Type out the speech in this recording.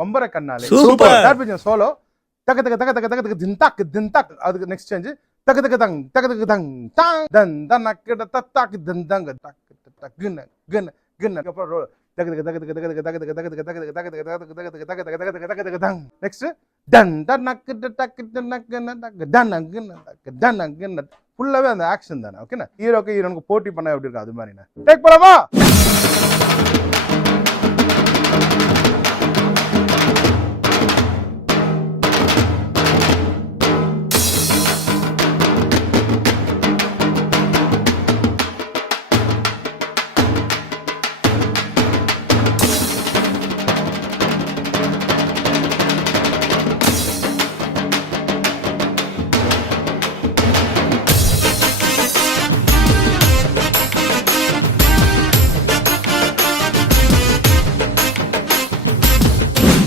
பம்பர கண்ணாலே super solo தக தக தக தக தக தக தின்தாக் தின்தாக். அதுக்கு நெக்ஸ்ட் சேஞ்ச் தக தக தங் தக தக தங் தாங் தன் தனக்கட தத்தாக் தந்தங்க தக் தக் கன கன கன. அப்புறம் ரோல் தக தக தக தக தக தக தக தக தக தக தக தக தக தக தக தக தக தக தக தங். நெக்ஸ்ட் டன் தனக்கு டக் டனக்கன டக் டனங்கன டக் டனங்கன. ஃபுல்லாவே அந்த ஆக்ஷன் தானே. ஓகேனா ஹீரோக்கு ஹீரோனுக்கு போட்டி பண்ண எப்படி இருக்கு அது மாதிரி டேக் போலாமா?